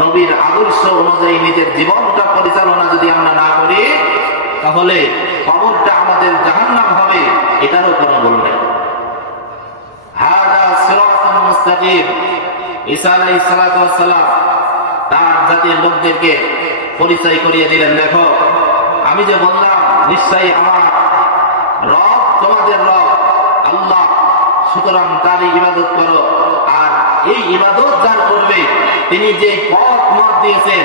নবীর আদর্শ অনুযায়ী নিজের জীবনটা পরিচালনা যদি আমরা না করি, তাহলে কবরটা আমাদের জাহান্নাম হবে, এটারও কোনো ভুল নেই। হাদা সিরাতুল মুস্তাকিম। ঈসা আলাইহিস সালাতু ওয়াস সালাম তার জাতির লোকদেরকে পরিচয় করিয়ে দিলেন, দেখো আমি যে বললাম নিশ্চয়ই আমার রব তোমাদের রব আল্লাহ, সুতরাং তারই ইবাদত করো। আর এই ইবাদত যার করবে, তিনি যে পথ মত দিয়েছেন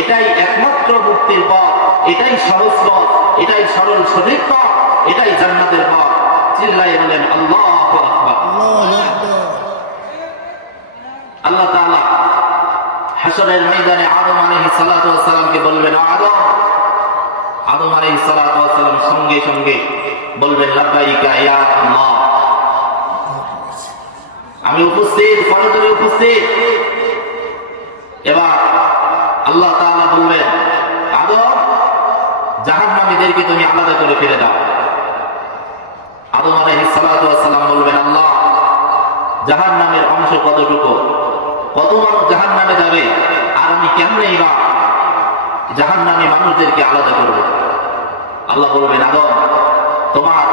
এটাই একমাত্র মুক্তির পথ, এটাই সহজ পথ, এটাই সরল সঠিক পথ, এটাই জান্নাতের পথ। চিল্লায়ে বলেন আল্লাহু আকবার। আল্লাহ তাআলা হাশরের ময়দানে আদম আলাইহিস সালাতু ওয়াস সালামকে বলবেন, আদম আলাইহিস সালাতু ওয়াস সালাম সঙ্গে সঙ্গে বলবেন লাব্বাইকা ইয়া আল্লাহ, আমি উপস্থিত, পরতরে উপস্থিত। এবার আল্লাহ তাআলা বলবেন, আদম জাহান্নামীদেরকে তুমি আলাদা করে ফেলে দাও। আদম আলাইহিস সালাতু ওয়াস সালাম বলবেন, আল্লাহ জাহান্নামের অংশ কতটুকু, কত মানুষ জাহান্নামে যাবে, আর আমি কেমনেই বা জাহান্নামী মানুষদেরকে আলাদা করব? আল্লাহ বলবেন, আদম তোমার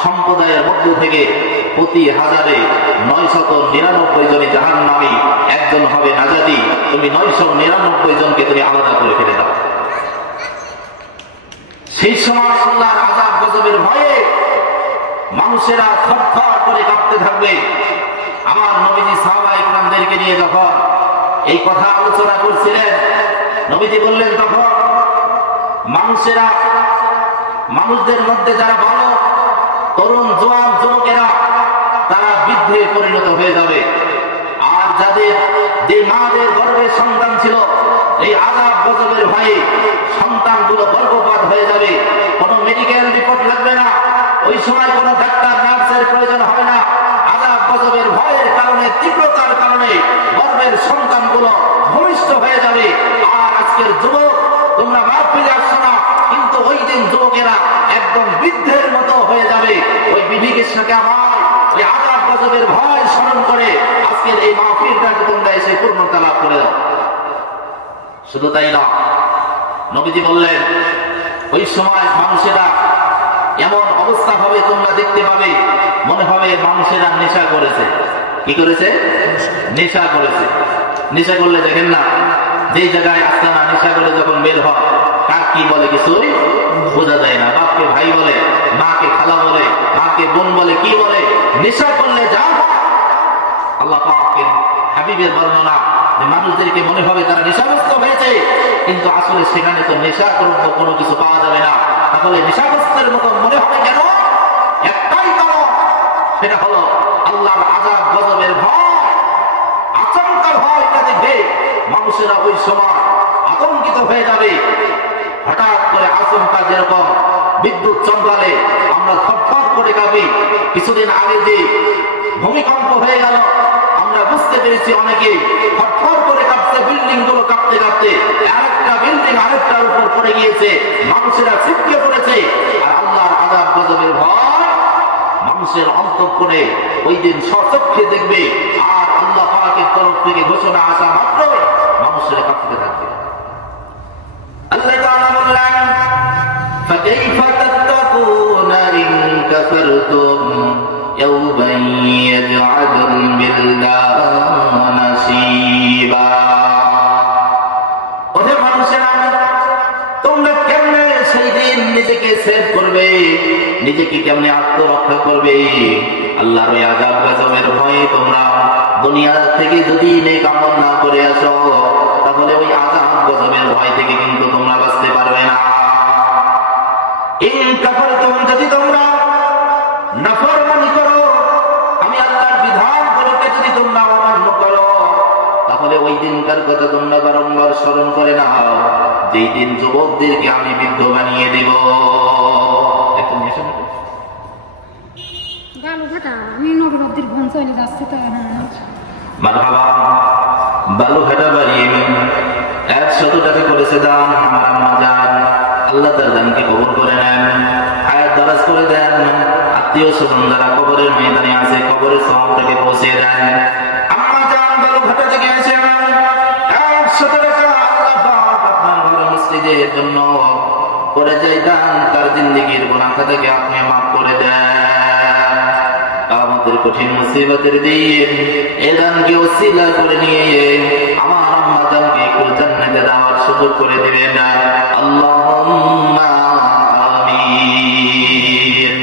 সম্প্রদায়ের মধ্য থেকে প্রতি হাজারে 999 জনই জাহান্নামী, একজন হবে নাজাতি, তুমি 999 জনকে তুমি আলাদা করে ফেলে দাও। সেই সময় আল্লাহর আযাব গজবের ভয়ে মানুষেরা থরথর করে কাঁপতে থাকবে। আমার নবীজি সাহাবায়ে কেরামদেরকে নিয়ে যখন এই কথা আলোচনা করছিলেন, নবীজি বললেন, তখন মানুষদের মধ্যে যারা ভালো তরুণ জোয়ান যুবকেরা তারা বৃদ্ধে পরিণত হয়ে যাবে, আর যাদের যে মাদের গর্ভে সন্তান ছিল, এই আযাব গজবের ভয়ে সন্তানগুলো গর্ভপাত হয়ে যাবে। কোনো মেডিকেল রিপোর্ট লাগবে না, ওই সময় কোনো ডাক্তার নার্সের প্রয়োজন হবে না। আযাব গজবের ভয়ের কারণে, তীব্রতার কারণে গর্ভের সন্তানগুলো ভূমিষ্ঠ হয়ে যাবে। আর আজকের যুবক তোমরা মাহফিলে আসছো না, কিন্তু ওই দিন যুবকেরা একদম বৃদ্ধের মতো হয়ে যাবে। ওই বিধিকের সাথে আমার ওই আযাব গজবের ভয় স্মরণ করে আজকের এই মাহফিলটাকে তোমরা এসে পূর্ণতা লাভ করে দাও। শুধু তাই না, নবীজি বললেন, ওই সময় মানুষেরা এমন অবস্থা হবে, তোমরা দেখতে পাবে মনে হবে মানুষেরা নেশা করেছে। কি করেছে? নেশা করেছে। নেশা করলে দেখেন না, যেই জায়গায় আস্তানা নেশা করে যখন বের হয়, কার কি বলে কিছুই বোঝা যায় না। বাপকে ভাই বলে, মাকে খালা বলে, মাকে বোন বলে, কি বলে, নেশা করলে যা আল্লাহ পাকের হাবিবের বর্ণনা, মানুষদেরকে মনে হবে তারা নেশাগ্রস্ত হয়েছে, কিন্তু আসলে সেখানে তো নেশা কোনো কিছু পাওয়া যাবে না। তাহলে নেশাগ্রস্তের মতো মনে হবে কেন? একটাই কারণ, সেটা হলো আল্লাহর আযাব গজবের ভয়, আচমকা ভয়টা দেখে মানুষেরা ওই সময় আতঙ্কিত হয়ে যাবে। হঠাৎ করে আচমকা যেরকম বিদ্যুৎ চমকালে আমরা থরথর করে কাঁপি, কিছুদিন আগে যে ভূমিকম্প হয়ে গেল, আমরা বুঝতে পেরেছি অনেকে থরথর করে কাঁপছে, বিল্ডিং গুলো কাঁপতে কাঁপতে আরেকটা বিল্ডিং আরেকটার উপর পড়ে গিয়েছে, মানুষেরা ছিটকে পড়েছে। আর আল্লাহর আযাব গজবের ভয় মানুষের অন্তঃকরণে ওই দিন সচক্ষে দেখবে, আর আল্লাহ পাকের তরফ থেকে ঘোষণা আসা মাত্র মানুষেরা কাঁপতে থাকবে। আল্লাহ তাআলা বললেন, ফাকাইফা তাত্তাকুনা ইন কাফারতুম ইয়াওমান ইয়াজআলুল বিলদানা শিবা। ওহে মানুষেরা, তোমরা কেমনে সেই দিন নিজেকে সেভ করবে, নিজেকে কেমনে আত্মরক্ষা করবে? আল্লাহর ওই আযাব গজবের ভয়ে তোমরা দুনিয়া থেকে যদি নেক আমল না করে আসো, তাহলে ওই আযাব গজবের ভয় থেকে কিন্তু তোমরা বাঁচতে পারবে না। ইন কাফারতুম, যদি তোমরা নাফরমানি করো, আমি আল্লাহর বিধানগুলোকে যদি তোমরা অমান্য করো, তাহলে ওই দিনকার কথা তোমরা বারংবার স্মরণ করে নাও, যেই দিন যুবকদেরকে আমি বৃদ্ধ বানিয়ে দেব। বালুঘাটা বাড়িয়ে 100 টাকা করেছে দাম। আমার আম্মা যান, আল্লাহ তার দানকে কবর করে নেন, হায়াত দারাজ করে দেন। আত্মীয় স্বজন যারা কবরের ময়দানে আছে, কবরের সওয়াবটাকে পৌঁছে দেন। আম্মা যান বালুঘাটা থেকে এসে 100 কবরে যাই দান তার জিন্দেগীর গুনাহ খাতাকে আপনি মাফ করে দেন। কিয়ামতের কঠিন মুসিবতের দিন এই দানকে ওসিলা করে নিয়ে আমার আম্মা জানকে একটু জান্নাতে যাওয়ার সুযোগ করে দিবেন। আল্লাহুম্মা আমিন।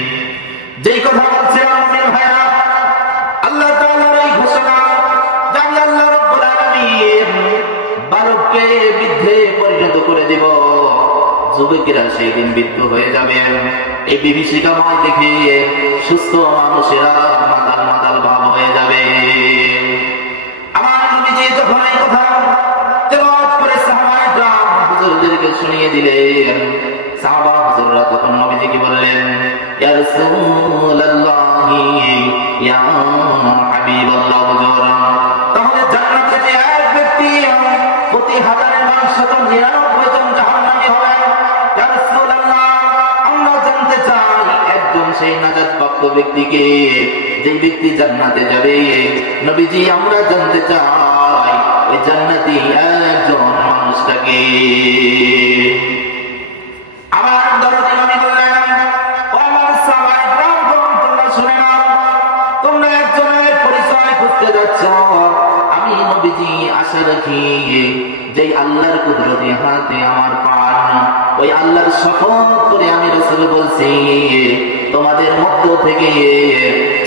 যেই কথা বলছেন আমাদের ভাইরা, আল্লাহ তাআলার এই ঘোষণা যে আমি আল্লাহ রাব্বুল আলামিন বালককে বৃদ্ধে পরিণত করে দিব। যুবকেরা সেই দিন বৃদ্ধ হয়ে যাবে। এই বিভীষিকাময় দেখে সুস্থ মানুষেরা মাতাল মাতাল ভাব হয়ে যাবে। আমার নবীজি যখন এই কথা তেলাওয়াত করে সাহাবায়ে কেরাম হুজুরদেরকে শুনিয়ে দিলেন, সাহাবা হুজুররা তখন নবীজিকে বললেন, ইয়া রাসূলুল্লাহি ইয়া হাবিবাল্লাহ হুজুর, তাহলে জান্নাতে যে এক ব্যক্তি প্রতি হাজারের 999 জন জাহান্নামী হবে। ইয়া রাসূলুল্লাহ, আমরা জানতে চাই একজন সেই নাজাত প্রাপ্ত ব্যক্তিকে, যে ব্যক্তি জান্নাতে যাবে। নবীজি আমরা জানতে চাই ওই জান্নাতি একজন মানুষটাকে। আমার দরদি নবী বললেন, ও আমার সাহাবায়ে কেরাম, তোমরা শুনে নাও, তোমরা একজনের পরিচয় খুঁজতে যাচ্ছ। আমি নবীজি আশা রাখি যে আল্লাহর কুদরতি হাতে আমার প্রাণ, ওই আল্লাহর শপথ করে আমি রাসূল বলছি, তোমাদের মধ্য থেকে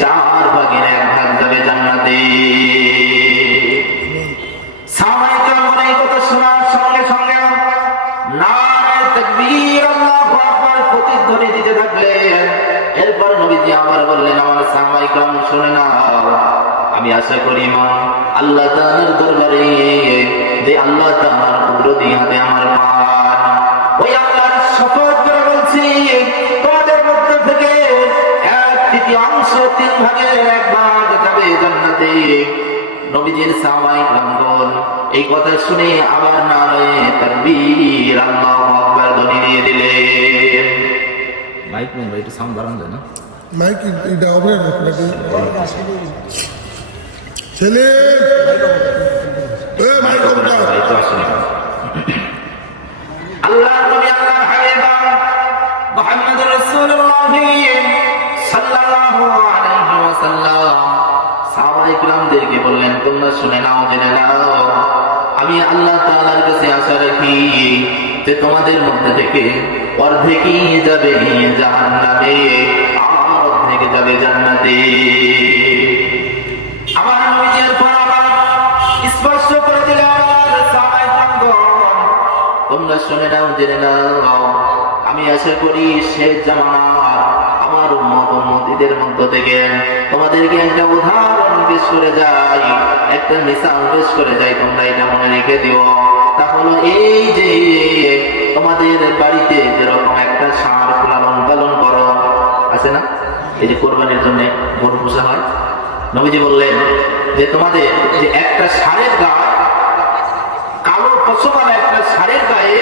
4 ভাগের 1 ভাগ যাবে জান্নাতে। সাহাবায়ে কেরাম এই কথা শোনার সঙ্গে সঙ্গে নারে তাকবীর আল্লাহু আকবার প্রতিধ্বনি দিতে থাকলেন। এরপর নবীজি আবার বললেন, আমার সাহাবায়ে কেরাম শুনে নাও, আমি আশা করি মা আল্লাহ তাআলার দরবারে যে আল্লাহ তাআলার কুদরতি হাতে আমার প্রাণ, ওই আল্লাহর শপথ করে বলছি, তোমাদের মধ্য থেকে 1/3 3 ভাগের 1 ভাগ যাবে জান্নাতে। নবীজির সাহাবায়ে কেরামগণ এই কথা শুনে আবার নারে তাকবীর আল্লাহু আকবার ধ্বনি দিয়ে দিলেন। মাইক নেই ভাই, একটু সাউন্ড বাড়ান যায় না? মাইক এটা হবে না ছেলে, মাইক হবে না। আল্লাহ নবী আল্লাহর হাবিব মুহাম্মদুর রাসূলুল্লাহ সাল্লাল্লাহু আলাইহি ওয়াসাল্লাম সাহাবায়ে কেরামদেরকে বললেন, তোমরা শুনে নাও, জেনে নাও, আমি আল্লাহ তাআলার কাছে আশা রাখি যে তোমাদের মধ্যে থেকে অর্ধেকই যাবে জাহান্নামে, আর অর্ধেক যাবে জান্নাতে। আমার নবীজির পরামর্শ স্পষ্ট করে দিলেন, সাহাবায়ে কেরামগণ তোমরা শুনে নাও, জেনে নাও, আমি আশা করি শেষ জামানার আমার উম্মতীদের মধ্য থেকে তোমাদেরকে একটা উদাহরণ পেশ করে যাই, একটা মিসাল পেশ করে যাই, তোমরা এটা মনে রেখে দিও। তা হলো এই যে তোমাদের বাড়িতে যেরকম একটা ষাঁড় লালন পালন করো, আছে না, এই যে কোরবানির জন্য গরু পোষা হয়। নবীজি বললেন যে তোমাদের যে একটা ষাঁড়ের গায়ে, কালো পশমওয়ালা একটা ষাঁড়ের গায়ে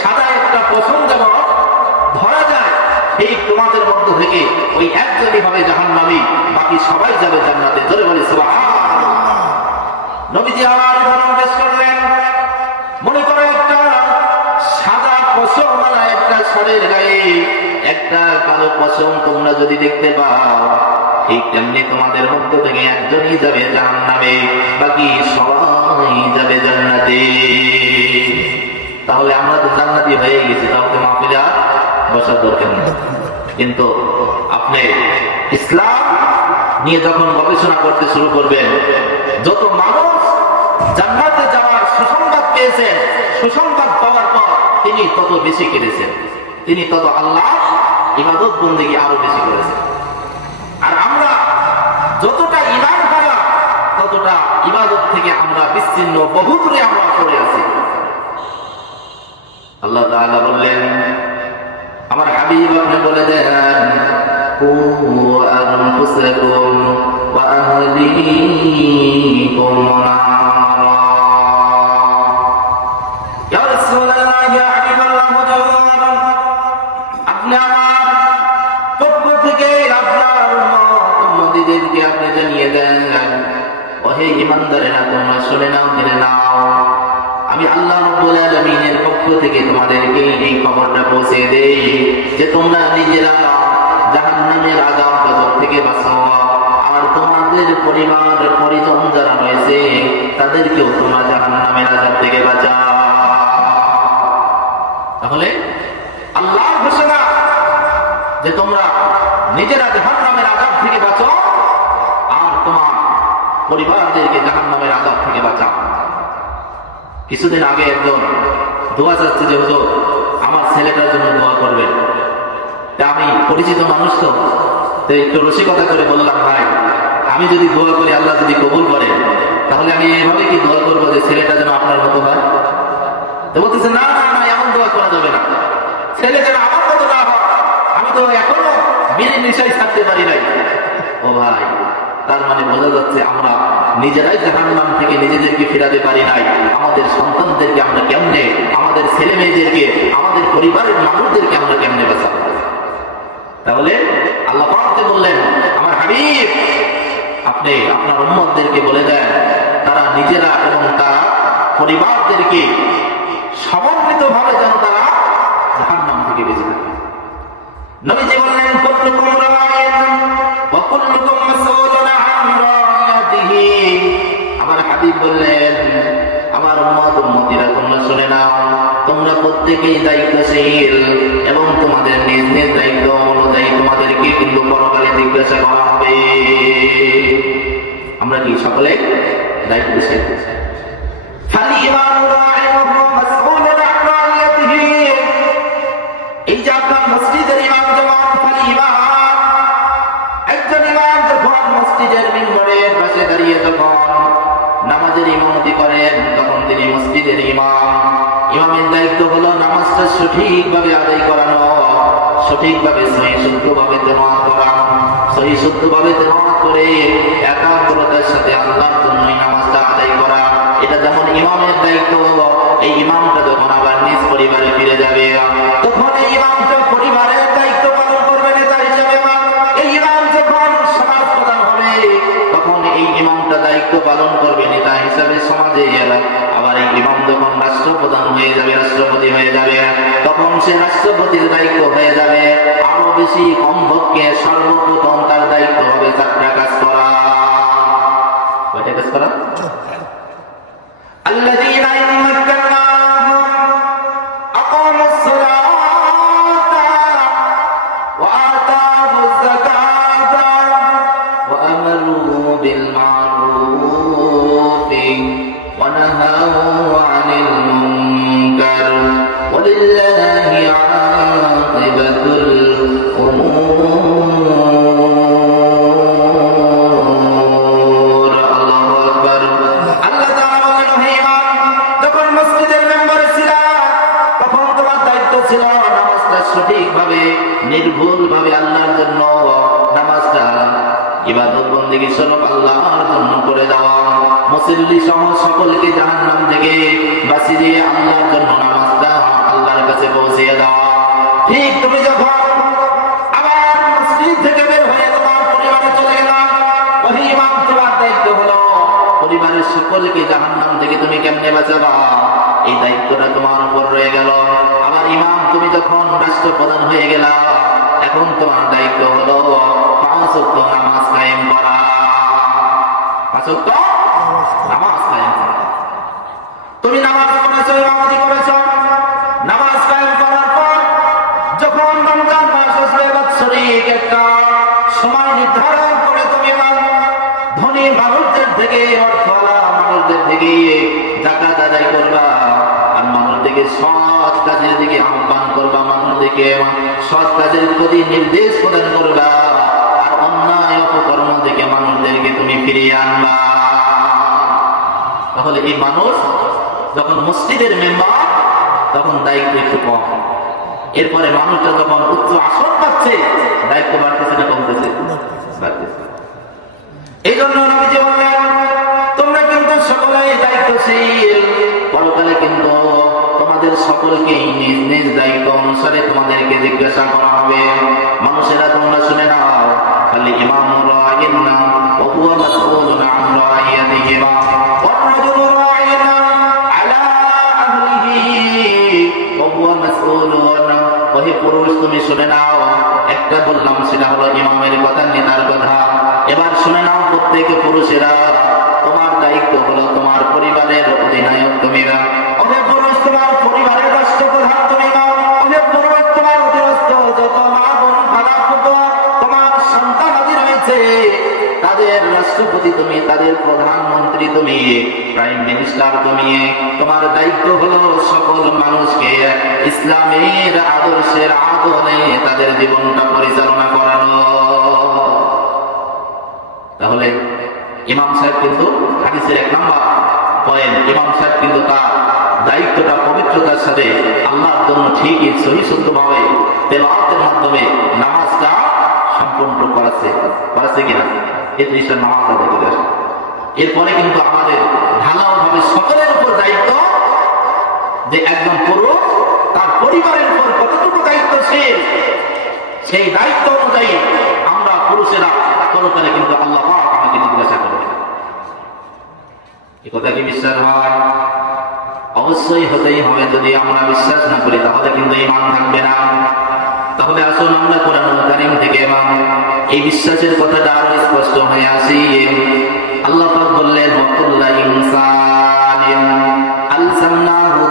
সাদা একটা পশম যেমন ধরা যায়, ঠিক তোমাদের মধ্য থেকে ওই একজনই হবে জাহান্নামী, বাকি সবাই যাবে জান্নাতে। জোরে বলি সুবহানাল্লাহ। নবীজি আবার উদাহরণ পেশ করলেন, মনে করো একটা সাদা পশমওয়ালা একটা ষাঁড়ের গায়ে একটা কালো পশম তোমরা যদি দেখতে পাও, ঠিক তেমনি তোমাদের মধ্য থেকে একজনই যাবে জাহান্নামে, বাকি সবাই যাবে জান্নাতে। তাহলে আমরা তো জান্নাতি হয়ে গেছি, তাহলে মাহফিলে আর বসার দরকার নেই। কিন্তু আপনি ইসলাম নিয়ে যখন গবেষণা করতে শুরু করবেন, যত মানুষ জান্নাতে যাওয়ার সুসংবাদ পেয়েছেন, সুসংবাদ পাওয়ার পর তিনি তত বেশি কেঁদেছেন, তিনি তত আল্লাহ ইবাদত বন্দেগী আরো বেশি করেছেন। আর আমরা যতটা ঈমান করা, ততটা ইবাদত থেকে আমরা বিচ্ছিন্ন, বহু দূরে আমরা পড়ে আছি। আল্লাহ তাআলা বললেন, আমার হাবিব আপনি বলে দেন, কু আনফুসাকুম ওয়া আহলিকুম নারা। ইয়া রাসূলুল্লাহ, ইয়া হাবিবাল্লাহ, আপনি আমার পক্ষ থেকে আপনার উম্মতদেরকে আপনি জানিয়ে দেন, ওহে ঈমানদারেরা, তোমরা শুনে নাও, জেনে নাও, আমি আল্লাহ রাব্বুল আলামিনের পক্ষ পক্ষ থেকে তোমাদেরকে এই খবরটা পৌঁছে দেই যে তোমরা নিজেরা জাহান্নামের আযাব গজব থেকে বাঁচো, আর তোমাদের পরিবার পরিজন যারা রয়েছে তাদেরকেও তোমরা জাহান্নামের আযাব থেকে বাঁচাও। তাহলে আল্লাহর ঘোষণা যে তোমরা নিজেরা জাহান্নামের আযাব থেকে বাঁচো আর তোমার পরিবারদেরকে জাহান্নামের আযাব থেকে বাঁচাও। কিছুদিন আগে একজন দোয়া চাচ্ছে যে হুজুর আমার ছেলেটার জন্য দোয়া করবেন। তা আমি পরিচিত মানুষ তো একটু রসিকতা করে বললাম, ভাই আমি যদি দোয়া করি আল্লাহ যদি কবুল করে তাহলে আমি এভাবে কি দোয়া করবো যে ছেলেটা যেন আপনার মতো হয়? তো বলতেছে না না না, এমন দোয়া করা যাবে না, ছেলে যেন আমার মতো না হয়। আমি তো এখনো বিড়ি নেশায় ছাড়তে পারি নাই। ও ভাই, তার মানে বোঝা যাচ্ছে আমরা নিজেরাই জাহান্নাম থেকে নিজেদেরকে ফেরাতে পারি নাই। আমাদের সন্তানদেরকে আমরা কেমনে, আমাদের ছেলে মেয়েদেরকে, আমাদের পরিবারের মানুষদেরকে আমরা কেমনে বাঁচাবো? তাহলে আল্লাহ পাক বললেন, আমার হাবিব আপনি আপনার উম্মতদেরকে বলে দেন তারা নিজেরা এবং তার পরিবারদেরকে সমন্বিতভাবে যেন তারা জাহান্নাম থেকে বেঁচে থাকে। নবীজি বললেন, কুল্লুকুম রা'ইন ওয়া কুল্লুকুম মাসউলুন আন রা'ইয়াতিহি। আমার হাবিব বললেন, আমার উম্মতিরা তোমরা শুনে নাও, তোমরা প্রত্যেকেই দায়িত্বশীল এবং তোমাদের নিজ নিজ দায়িত্ব অনুযায়ী তোমাদেরকে কিন্তু পরকালে জিজ্ঞাসা করা হবে। আমরা কি সকলে দায়িত্বশীল? ফাল-ইমামু রা'ইন ওয়া হুয়া মাসউলুন আন রা'ইয়াতিহি। এই যে আপনার মসজিদের ইমাম যেমন ফাল-ইমাম, একজন ইমাম যখন মসজিদের মিম্বরের পাশে দাঁড়িয়ে যখন নামাজের ইমামতি করেন তখন তিনি মসজিদের ইমাম। ইমামের দায়িত্ব হলো নামাজটা সঠিকভাবে আদায় করানো, সঠিকভাবে সহি শুদ্ধভাবে তেলাওয়াত করা, সহি শুদ্ধভাবে তেলাওয়াত করে একাগ্রতার সাথে আল্লাহর জন্যই নামাজটা আদায় করা। এটা যেমন ইমামের দায়িত্ব। এই ইমামটা যখন আবার নিজ পরিবারে ফিরে যাবে তখন এই ইমামটা পরিবারের দায়িত্ব পালন করবে নেতা হিসেবে। এই ইমাম যখন সমাজ প্রধান হবে তখন এই ইমামটা দায়িত্ব পালন করবে নেতা হিসেবে সমাজে। আবার এই ইমাম যখন রাষ্ট্রপ্রধান হয়ে যাবে, রাষ্ট্রপতি হয়ে যাবে, তখন সে রাষ্ট্রপতির দায়িত্ব হয়ে যাবে আরো বেশি, কমপক্ষে সর্বপ্রথম তার দায়িত্ব হবে 4টা কাজ করা। কয়টা কাজ করা? الذين إن مكناهم أقاموا الصلاة وآتوا الزكاة وأمروا بالمعروف ونهوا عن المنكر ولله عاقبة الأمور। সঠিকভাবে নির্ভুলভাবে আল্লাহর জন্য নামাজটা ইবাদত বন্দেগী স্বরূপ আল্লাহর জন্য করে দেওয়া, মুসল্লি সহ সকলকে জাহান্নাম থেকে বাঁচিয়ে দিয়ে আল্লাহর জন্য নামাজটা আল্লাহর কাছে পৌঁছে দেওয়া। ঠিক তুমি যখন আবার মসজিদ থেকে বের হয়ে তোমার পরিবারে চলে গেলাম, ওই ইমাম তোমার দায়িত্ব হলো পরিবারের সকলকে জাহান্নাম থেকে তুমি কেমনে বাঁচাবা, এই দায়িত্বটা তোমার উপর রয়ে গেল। আবার ইমাম তুমি যখন রাষ্ট্রপ্রধান হয়ে গেলা, এখন তোমার দায়িত্ব হলো 5 ওয়াক্ত নামাজ কায়েম করা। 5 ওয়াক্ত নামাজ কায়েম করা। তুমি নামাজ পড়েছো, ইমামতি করেছো, নামাজ কায়েম করার পর যখন রমজান মাস আসবে, বাৎসরিক একটা সময় নির্ধারণ করে তুমি ধনী মানুষদের থেকে, অর্থওয়ালা মানুষদের থেকে যাকাত আদায় করবা, আর মানুষদেরকে সৎ কাজের দিকে আহ্বান করবা, মানুষদেরকে সৎ কাজের প্রতি নির্দেশ প্রদান করবা, আর অন্যায় অপকর্ম থেকে মানুষদেরকে তুমি ফিরিয়ে আনবা। তাহলে এই মানুষ যখন মসজিদের মেম্বার তখন দায়িত্ব একটু কম, এরপরে মানুষটা যখন উচ্চ আসন পাচ্ছে দায়িত্ব বাড়তেছে না কমতেছে? বাড়তেছে। এই জন্য নবীজি বললেন, তোমরা কিন্তু সকলেই দায়িত্বশীল, পরকালে কিন্তু তোমাদের সকলকেই নিজ নিজ দায়িত্ব অনুসারে তোমাদেরকে জিজ্ঞাসা করা হবে। মানুষেরা তোমরা শুনে নাও, খালি ইমামু রা'ইন ওয়া হুয়া মাসউলুন আন রা'ইয়াতিহি ওয়া রাজুলু রা'ইন আলা আহলিহি মাসউলুন, ওহে পুরুষ তুমি শুনে নাও, একটা বললাম সেটা হলো ইমামের কথা, নেতার কথা। এবার শুনে নাও প্রত্যেক পুরুষেরা, তোমার দায়িত্ব হলো তোমার পরিবারের অধিনায়ক তুমি না। ওহে পুরুষ তোমার পরিবারের রাষ্ট্রপ্রধান তুমি না। ওহে পুরুষ তোমার অধীনস্থ যত মা বোন খালা ফুফু তোমার সন্তানাদি রয়েছে তাদের রাষ্ট্রপতি তুমি, তাদের প্রধানমন্ত্রী তুমি, প্রাইম মিনিস্টার তুমি। তোমার দায়িত্ব হলো সকল মানুষকে ইসলামের আদর্শের আদলে তাদের জীবনটা পরিচালনা করানো। তাহলে ইমাম সাহেব কিন্তু হাদিসের 1 নম্বর পয়েন্ট, ইমাম সাহেব কিন্তু তার দায়িত্বটা পবিত্রতার সাথে আল্লাহর জন্য ঠিকই সহি শুদ্ধভাবে তেলাওয়াতের মাধ্যমে নামাজটা সম্পূর্ণ করাছে কিনা এই দৃশ্যের নামাজ আদায় করে আসে। এরপরে কিন্তু আমাদের ঢালাও ভাবে সকলের উপর দায়িত্ব যে একজন পুরুষ তার পরিবারের উপর কতটুকু দায়িত্বশীল, সেই দায়িত্ব অনুযায়ী আমরা পুরুষেরা পরকালে কিন্তু আল্লাহ পাক আমাকে জিজ্ঞাসা করবে। এ কথা কি বিশ্বাস হয়? অবশ্যই হতেই হবে। যদি আমরা বিশ্বাস না করি তাহলে কিন্তু ঈমান থাকবে না। তাহলে আসুন আমরা কোরআনুল কারীম থেকে এই বিশ্বাসের কথাটা আরো স্পষ্ট হয়ে আসি। আল্লাহ পাক বললেন ওয়াকুল্লা ইনসানিন আলসামনাহু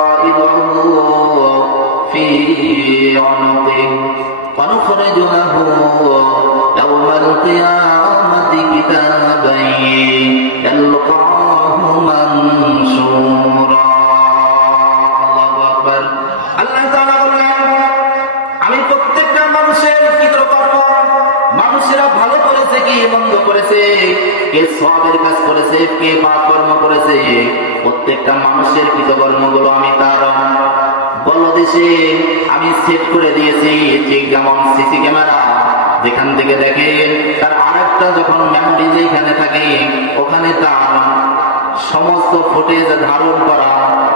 তাইরাহু ফি উনুকিহি ওয়া নুখরিজু লাহু ইয়াওমাল কিয়ামাতি কিতাবান ইয়ালকাহু মানশুরা। আল্লাহু আকবার। আল্লাহ তাআলা বলেন আমি প্রত্যেকটা মানুষের কৃতকর্ম, মানুষেরা ভালো করেছে কি মন্দ করেছে, কে সওয়াবের কাজ করেছে কে পাপ কর্ম করেছে, প্রত্যেকটা মানুষের কৃতকর্মগুলো আমি তার বলদেশে আমি সেট করে দিয়েছি। ঠিক যেমন সিসি ক্যামেরা যেখান থেকে দেখে তার আরেকটা যখন মেমোরি যেখানে থাকে ওখানে তার সমস্ত ফুটেজ ধারণ করা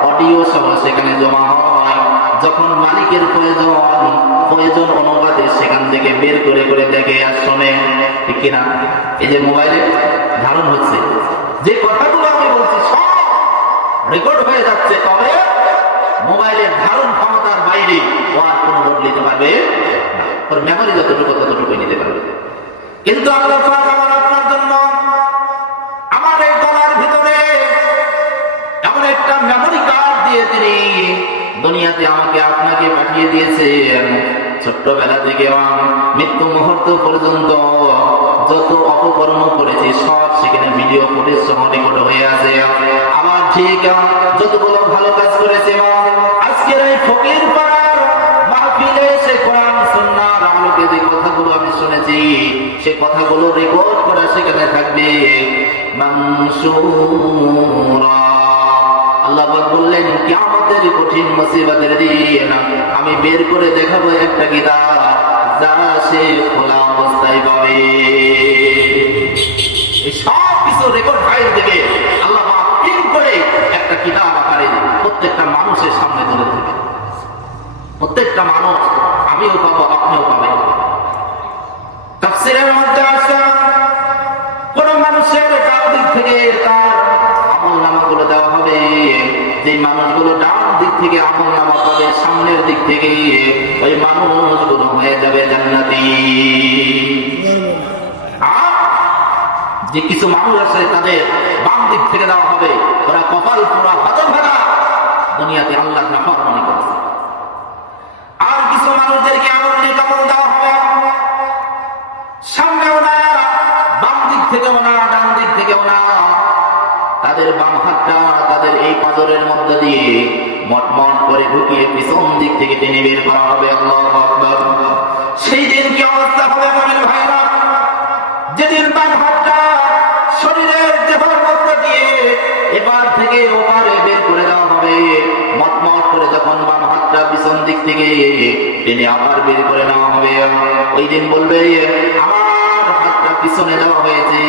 অডিও সহ সেখানে জমা হয়। যখন মালিকের প্রয়োজন অনুপাতে সেখান থেকে বের করে করে দেখে আর শোনে, ঠিক কিনা? এই যে মোবাইলে ধারণ হচ্ছে, যে কথাগুলো আমি বলছি সব রেকর্ড হয়ে যাচ্ছে, তবে মোবাইলের ধারণ ক্ষমতার বাইরে ও আর কোনো লোড নিতে পারবে না। ওর মেমোরি যতটুকু ততটুকুই নিতে পারবে। কিন্তু আল্লাহ পাক আমার আপনার জন্য আমার এই গলার ভিতরে এমন একটা মেমোরি কার্ড দিয়ে তিনি দুনিয়াতে আমাকে আপনাকে পাঠিয়ে দিয়েছেন। ছোট্টবেলা থেকে মৃত্যু মুহূর্ত পর্যন্ত যত অপকর্ম করেছি সব সেখানে ভিডিও ফুটেজ সহ রেকর্ড হয়ে আছে। আমার ঠিক যতগুলো ভালো কাজ করেছে আজকের এই ফকির পাড়ার মাহফিলে সে কোরআন সুন্নাহর আলোকে যে কথাগুলো আমি শুনেছি সে কথাগুলো রেকর্ড করা সেখানে থাকবে মানশুরা। আল্লাহ পাক বললেন কিয়ামতের কঠিন মুসিবতের দিন আমি বের করে দেখাবো একটা কিতাব যা সে খোলা অবস্থায় পাবে। এই সব কিছু রেকর্ড ফাইল থেকে আল্লাহ পাক তিন করে একটা কিতাব আকারে প্রত্যেকটা মানুষের সামনে তুলে ধরবে। প্রত্যেকটা মানুষ, আমিও পাবো আপনিও পাবেন। তাফসীরের মধ্যে আছে কোন মানুষের ডান দিক থেকে তার আমলনামাগুলো দেওয়া হবে। যে মানুষগুলো ডান দিক থেকে আমলনামা পাবে সামনের দিক থেকে ওই মানুষগুলো হয়ে যাবে জান্নাতি। আর যে কিছু মানুষ আছে তাদের বাম দিক থেকে দেওয়া হবে, ওরা কপাল পোড়া হতভাগা দুনিয়াতে আল্লাহর নাফরমানি করেছে। আর কিছু মানুষদেরকে আমল দেওয়া হবে সামনেও না, বাম দিক থেকেও না, ডান দিক থেকেও না। তাদের বাম হাতটা তাদের এই পাঁজরের মধ্যে দিয়ে মটমট করে ঢুকিয়ে পিছন দিক থেকে টেনে বের করা হবে। আল্লাহু আকবার। সেই দিন কি অবস্থা হবে মুমিন ভাইরা? যেদিন বাম হাতটা শরীরের দেহের মধ্যে দিয়ে এপার থেকে ওপারে বের করে দেওয়া হবে, মটমট করে যখন বাম হাতটা পিছন দিক থেকে টেনে আবার বের করে নেওয়া হবে, ওই দিন বলবে আমার হাতটা পিছনে দেওয়া হয়েছে,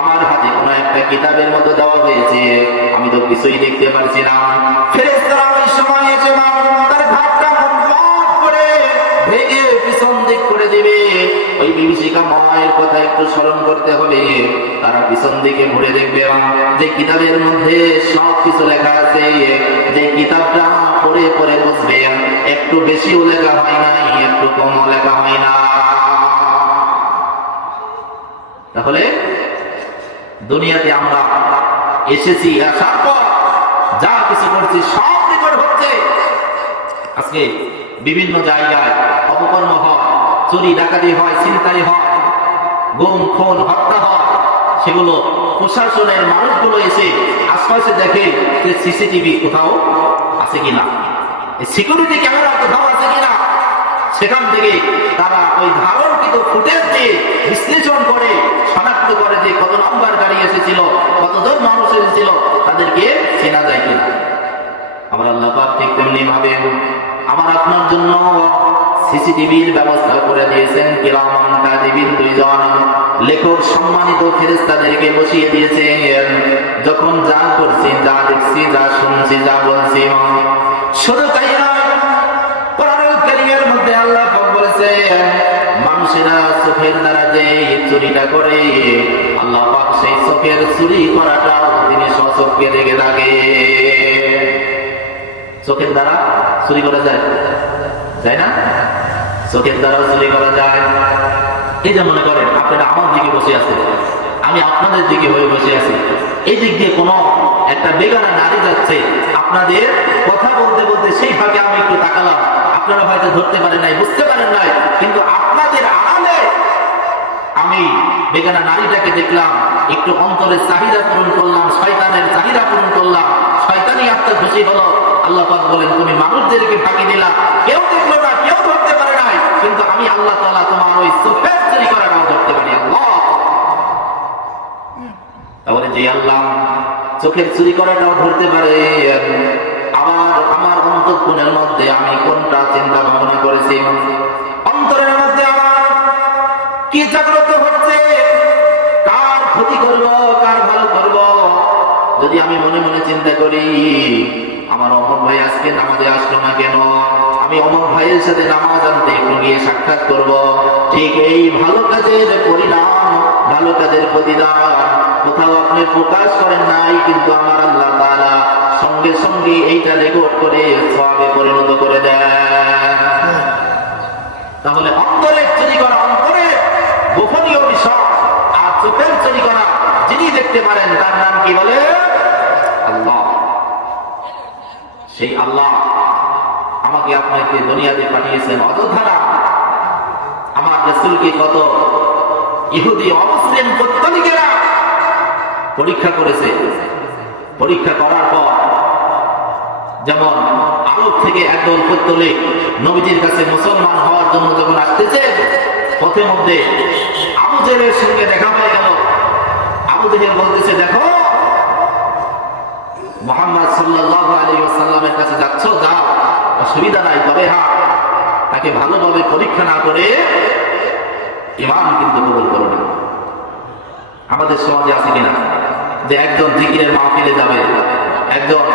আমার হাতে কোনো একটা কিতাবের মতো দেওয়া হয়েছে, আমি তো কিছুই দেখতে পারছি না। ফেরেশতারা ওই সময় এসে তার ঘাটটা মটমট করে ভেঙে পিছন দিক করে দিবে। ওই বিভীষিকা মায়ের কথা একটু স্মরণ করতে হবে। তারা পিছন দিকে ঘুরে দেখবে যে কিতাবের মধ্যে সব কিছু লেখা আছে, যে কিতাবটা পড়ে পড়ে বুঝবে, একটু বেশিও লেখা হয় নাই, একটু কমও লেখা হয় না। তাহলে দুনিয়াতে আমরা এসেছি, আসার পর যা কিছু করছি সব রেকর্ড হচ্ছে। আজকে বিভিন্ন জায়গায় অপকর্ম হয়, চুরি ডাকাতি হয়, ছিনতাই হয়, গুম খুন হত্যা হয়, সেগুলো প্রশাসনের মানুষগুলো এসে আশপাশে দেখে যে সিসিটিভি কোথাও আছে কিনা, সিকিউরিটি ক্যামেরা কোথাও আছে কিনা। সেখান থেকে তারা ওই ধারণকৃত ফুটেজ দিয়ে বিশ্লেষণ করে শনাক্ত করে যে কত নম্বর গাড়ি এসেছিল, কতজন মানুষ এসেছিল, তাদেরকে চেনা যায় কিনা। আমরা আল্লাহ পাক ঠিক তেমনি ভাবে আমার আপনার জন্য সিসিটিভির ব্যবস্থা করে দিয়েছেন। কিরামান কাতিবিন, দুইজন লেখক সম্মানিত ফেরেশতাদেরকে বসিয়ে দিয়েছেন। যখন যা করছি, যা দেখছি, যা শুনছি, যা বলছি, শুধু তাই না, কোরআনুল কারীমের মধ্যে আল্লাহ পাক বলেছেন মানুষেরা চোখের দ্বারা যে চুরিটা করে, আল্লাহ পাক সেই চোখের চুরি করাটাও তিনি স্বচক্ষে দেখে থাকে। চোখের দ্বারা চুরি করা যায়, যায় না? চোখের দ্বারাও চুরি করা যায়। এই যে মনে করেন আপনারা আমার দিকে বসে আছেন, আমি আপনাদের দিকে হয়ে বসে আছি, এই দিক দিয়ে কোনো একটা বেগানা নারী যাচ্ছে, আপনাদের কথা বলতে বলতে সেই ফাঁকে আমি একটু তাকালাম, আপনারা হয়তো ধরতে পারেন নাই, বুঝতে পারেন নাই, কিন্তু আপনাদের আড়ালে আমি বেগানা নারীটাকে দেখলাম, একটু অন্তরের চাহিদা পূরণ করলাম, শয়তানের চাহিদা পূরণ করলাম, শয়তানি আত্মা খুশি হলো। আল্লাহ পাক বলেন তুমি মানুষদেরকে ফাঁকি দিলা, কেউ দেখলো না, কেউ ধরতে পারে নাই, কিন্তু আমি আল্লাহ তাআলা তোমার ওই চোখের চুরি করাটাও ধরতে পারি। আল্লাহ, তাহলে যে আল্লাহ চোখের চুরি করাটাও ধরতে পারে, আবার আমার অন্তঃকোণের মধ্যে আমি কোনটা চিন্তা ভাবনা করেছি, অন্তরের মধ্যে আমার কি জাগ্রত হচ্ছে, কার ক্ষতি করব, কার ভালো করব, যদি আমি মনে মনে চিন্তা করি আমার অমর ভাই আজকে নামাজে আসলো না কেন, আমি অমর ভাইয়ের সাথে নামাজ আনতে একটু গিয়ে সাক্ষাৎ করব, ঠিক এই ভালো কাজের পরিণাম, ভালো কাজের প্রতিদান কোথাও আপনি প্রকাশ করেন নাই, কিন্তু আমার আল্লাহ তাআলা সঙ্গে সঙ্গে এইটা রেকর্ড করে সওয়াবে পরিণত করে দেন। তাহলে অন্তরের চুরি করা, অন্তরে গোপনীয় বিষয়, আর চোখের চুরি করা যিনি দেখতে পারেন তার নাম কি বলে? আল্লাহ। সেই আল্লাহ আমাকে আপনাকে দুনিয়াতে পাঠিয়েছেন অযথা না। আমার রাসূলকে কত ইহুদি অমুসলিম পত্তলিকেরা পরীক্ষা করেছে। পরীক্ষা করার পর যেমন আরব থেকে একদল পত্তলিক নবীজির কাছে মুসলমান হওয়ার জন্য যখন আসতেছে, পথে মধ্যে আবু জেহেলের সঙ্গে দেখা হয়ে গেল। আবু জেহেল বলতেছে দেখো মুহাম্মদ সাল্লাল্লাহু আলাইহি ওয়াসাল্লামের কাছে যাচ্ছ, যাও, অসুবিধা নাই, তবে হ্যাঁ তাকে ভালোভাবে পরীক্ষা না করে ঈমান কিন্তু কবুল করো না। আমাদের সমাজে আছে কিনা যে একজন জিকিরের মাহফিলে যাবে, একজন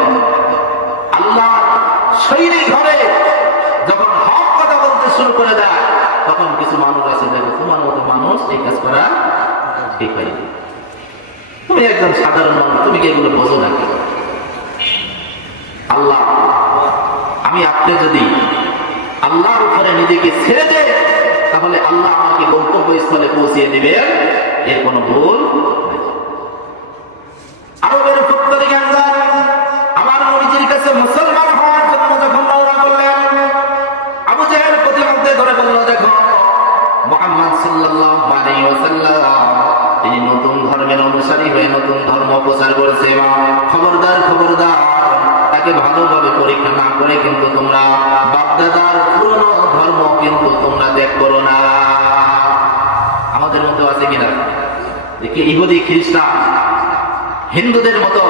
আল্লাহ শরীরে ঘরে যখন হক কথা বলতে শুরু করে দেয়, তখন কিছু মানুষ আছে দেখো তোমার মতো মানুষ এই কাজ করা ঠিক হয়নি, তুমি একজন সাধারণ মানুষ, তুমি কি এগুলো বোঝো না? আল্লাহ, আমি আপনি যদি আল্লাহর উপরে নিজেকে ছেড়ে দেয়, তাহলে আল্লাহ আমাকে গন্তব্যস্থলে পৌঁছিয়ে দিবেন, এর কোনো ভুল নেই। আরবের পত্তলিক আনসার আমার নবীজির কাছে মুসলমান হওয়ার জন্য যখন রওনা করলেন, আবু জেহেল প্রতিমধ্যে ধরে বলল দেখো মুহাম্মদ সাল্লাল্লাহু আলাইহি ওয়াসাল্লাম তিনি নতুন ধর্মের অনুসারী হয়ে নতুন ধর্ম প্রচার করেছে, খবরদার খবরদার, তাকে ভালোভাবে পরীক্ষা না করে কিন্তু তোমরা বাপদাদার পুরনো ধর্ম কিন্তু তোমরা ত্যাগ করো না। আমাদের মধ্যে আছে কিনা যে ইহুদি খ্রিস্টান হিন্দুদের মতো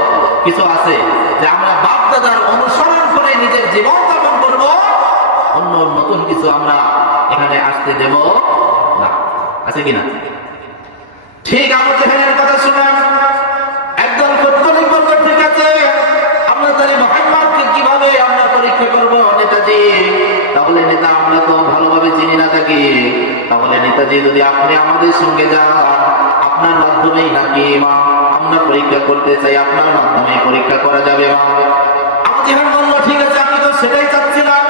কিছু আছে যে আমরা বাপদাদার অনুসরণ করে নিজের জীবন যাপন করবো, অন্য নতুন কিছু আমরা এখানে আসতে দেব না, আছে কিনা? ঠিক আবু জেহেলের কথা শুনেন একদল পত্তলিক বলল ঠিক আছে আমরা জানি মুহাম্মদকে কিভাবে আমরা পরীক্ষা করব নেতাজি, তাহলে নেতা আমরা তো ভালোভাবে চিনি না তাকে, তাহলে নেতাজি যে যদি আপনি আমাদের সঙ্গে যান, আপনার মাধ্যমেই নাকি মা আমরা পরীক্ষা করতে চাই, আপনার মাধ্যমে পরীক্ষা করা যাবে মা। আবু জেহেল বলল, ঠিক আছে, আমি তো সেটাই চাচ্ছিলাম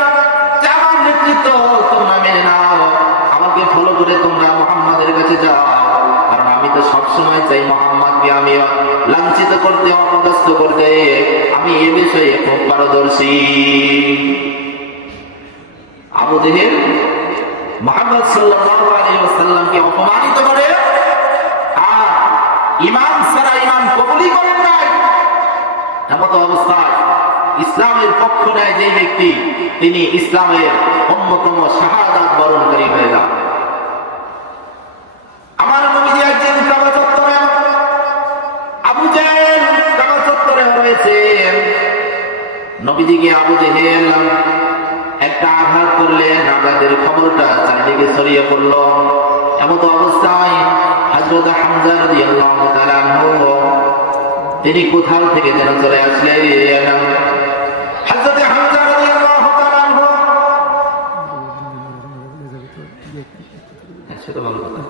যে আমার নেতৃত্ব তোমরা মেনে নাও, আমাকে ফলো করে তোমরা মুহাম্মাদের কাছে যাও, কারণ আমি তো সবসময় চাই মুহাম্মাদকে আমি লাঞ্ছিত করতে, অপদস্থ করতে, আমি এ বিষয়ে খুব পারদর্শী। আবু জেহেল মুহাম্মদ সাল্লাল্লাহু আলাইহি ওয়াসাল্লামকে অপমানিত করে আর ঈমান ছাড়া ঈমান কবুলই করেন নাই। এমন অবস্থায় ইসলামের পক্ষ নেয় যে ব্যক্তি, তিনি ইসলামের অন্যতম শাহাদাত বরণকারী হয়ে যান। আমার নবীজি একদিন কাবা চত্বরে, আবু জেহেল কাবা চত্বরে রয়েছে, নবীজিকে আবু জেহেল একটা আঘাত করলেন, আঘাতের খবরটা চারিদিকে ছড়িয়ে পড়ল। এমন অবস্থায় হযরত হামজা রাদিয়াল্লাহু তাআলা আনহু তিনি কোথাও থেকে যেন চলে আসলেন। হযরত হামজা রাদিয়াল্লাহু তাআলা আনহু সেটা ভালো কথা।